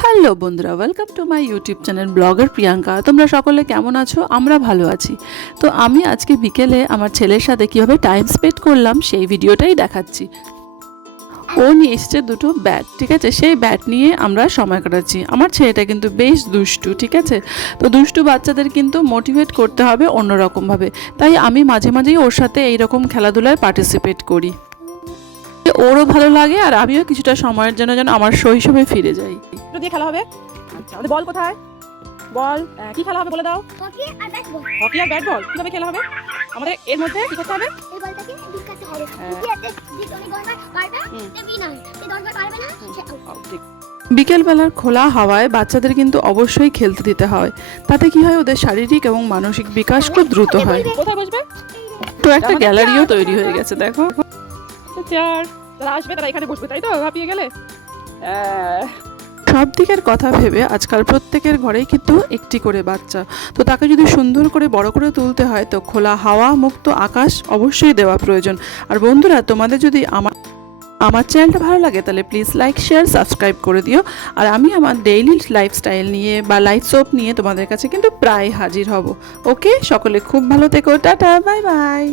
Hello বন্ধুরা, welcome to my YouTube channel blogger Priyanka. তোমরা সকলে কেমন আছো? আমরা ভালো আছি। তো আমি আজকে বিকেলে আমার ছেলের সাথে কীভাবে টাইম স্পেন্ড করলাম সেই ভিডিওটাই দেখাচ্ছি। ও নিয়ে এসছে দুটো ব্যাট, ঠিক আছে? সেই ব্যাট নিয়ে আমরা সময় কাটাচ্ছি। আমার ছেলেটা কিন্তু বেশ দুষ্টু, ঠিক আছে? তো দুষ্টু বাচ্চাদের কিন্তু মোটিভেট করতে হবে অন্যরকমভাবে, তাই আমি মাঝে মাঝেই ওর সাথে এইরকম খেলাধুলায় পার্টিসিপেট করি। ওরও ভালো লাগে আর আমিও কিছুটা সময়ের জন্য যেন আমার শৈশবে ফিরে যাই। দিয়ে খেলা হবে। আচ্ছা, আমাদের বল কোথায়? বল কি খেলা হবে বলে দাও? হকি আর ব্যাট বল। হকি আর ব্যাট বল কিভাবে খেলা হবে? আমাদের এর মধ্যে কি করতে হবে? এই বলটাকে ঢুকাতে হবে। যে তুমি দরবার পারবে, সে বিনার। যে দরবার পারবে না, সে আউট। ঠিক। বিকেলবেলার খোলা হাওয়ায় বাচ্চাদের কিন্তু অবশ্যই খেলতে দিতে হয়। তাতে কি হয়, ওদের শারীরিক এবং মানসিক বিকাশ খুব দ্রুত হয়। কোথায় বসবে? তো একটা গ্যালারিও তৈরি হয়ে গেছে, দেখো। চেয়ার, যারা আসবে তারা এখানে বসবে, তাই তো? হাঁপিয়ে গেলে সব দিকের কথা ভেবে আজকাল প্রত্যেকের ঘরেই কিন্তু একটি করে বাচ্চা। তো তাকে যদি সুন্দর করে বড় করে তুলতে হয়, তো খোলা হাওয়া মুক্ত আকাশ অবশ্যই দেওয়া প্রয়োজন। আর বন্ধুরা, তোমাদের যদি আমার চ্যানেলটা ভালো লাগে তাহলে প্লিজ লাইক, শেয়ার, সাবস্ক্রাইব করে দিও। আর আমি আমার ডেইলি লাইফস্টাইল নিয়ে বা লাইফ সোপ নিয়ে তোমাদের কাছে কিন্তু প্রায় হাজির হব। ওকে, সকলে খুব ভালো থেকো। Tata, bye bye.